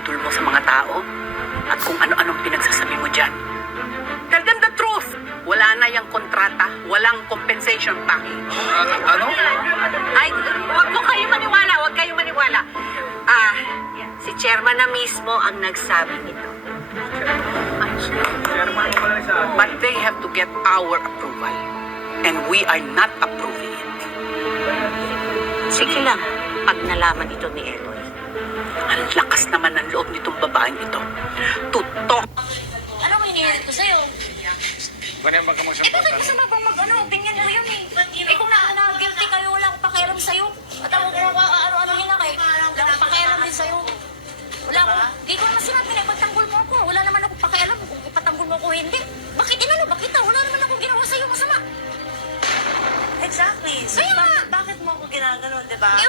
binubudol mo sa mga tao at kung ano-anong pinagsasabi mo dyan. Tell them the truth. Wala na yung kontrata, walang compensation package. Ano? Ay, wag kayo maniwala, wag kayo maniwala. Si chairman na mismo ang nagsabi nito. But they have to get our approval. And we are not approving it. Sige lang, pag nalaman ito ni Eloy. Ang lakas naman ng loob nitong babaeng ito. Tutok! Ano mo hinihirit ko sa'yo? Ganyan ba ka Eh, bakit masama pang opinion mo yun eh? Eh, kung na-guilty kayo, wala akong pakialam sa'yo. At ako kung ano yun ako eh. Wala akong pakialam din sa'yo. Wala akong, di ko naman sinabi na ipagtanggol mo ako. Wala naman akong pakialam kung ipatanggol mo ako o hindi. Bakit inano? Bakit wala naman akong ginawa sa'yo masama? Exactly. So, Kaya nga. bakit mo ako ginaganon, di ba? Eh,